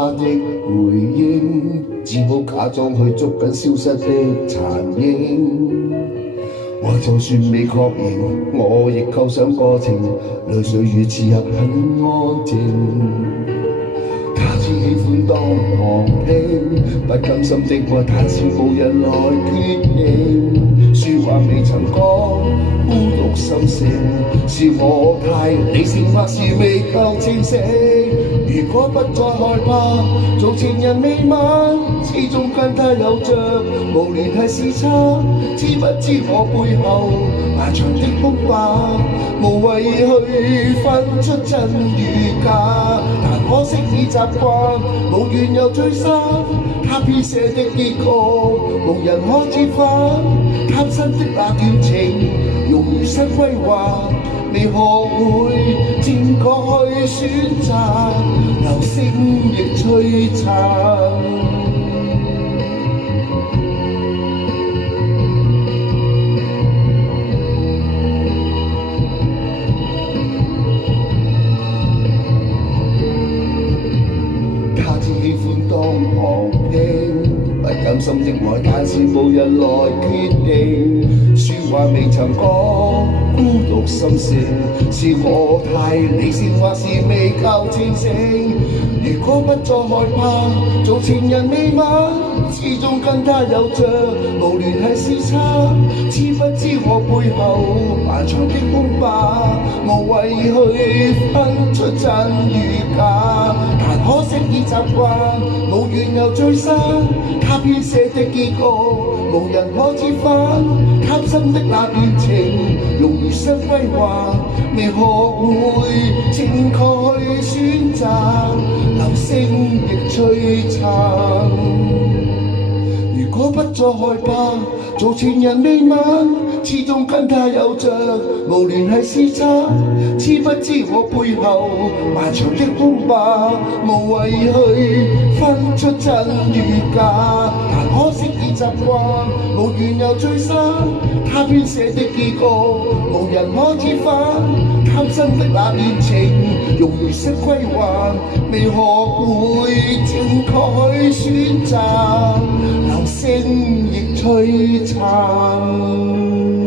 他的回應，只好假裝去捉緊消失的殘影。我就算未確認，我亦構想過程，淚水與此刻很安靜。他只喜歡當旁聽，不甘心的我但是無人來決認。説話未曾講，孤獨心聲，是我太理性，或是未夠清醒。如果不再害怕做情人未晚，始終跟他有着無聯繫時差，知不知我背後漫長的空白，無謂去分出真與假。但可惜已習慣，無緣又聚散，他編寫的結局無人可折返。貪新的那段情，用餘生歸還，未學會正確選擇，流星亦璀璨。他只喜歡當旁聽，不甘心的愛，但是無人來決定。説話未曾講，孤獨心聲，是我太理性，或是未夠清醒。如果不再害怕做情人未晚，始終跟他有着無聯繫時差，知不知我背後漫長的空白，無謂去分出真與假。但可惜已習慣，無緣又聚散，他編寫的結局無人可折返。貪心的那段情，用餘生歸還，未學會正確去選擇，流星亦璀璨。如果不再害怕做情人未晚，始終跟他有着無聯繫時差，知不知我背後漫長的空白，無謂去分出真與假。但可惜已習慣，無緣又聚散，他編寫的結局無人可折返。貪心的那段情，用餘生歸還，未學會正確去選擇，流星亦璀璨。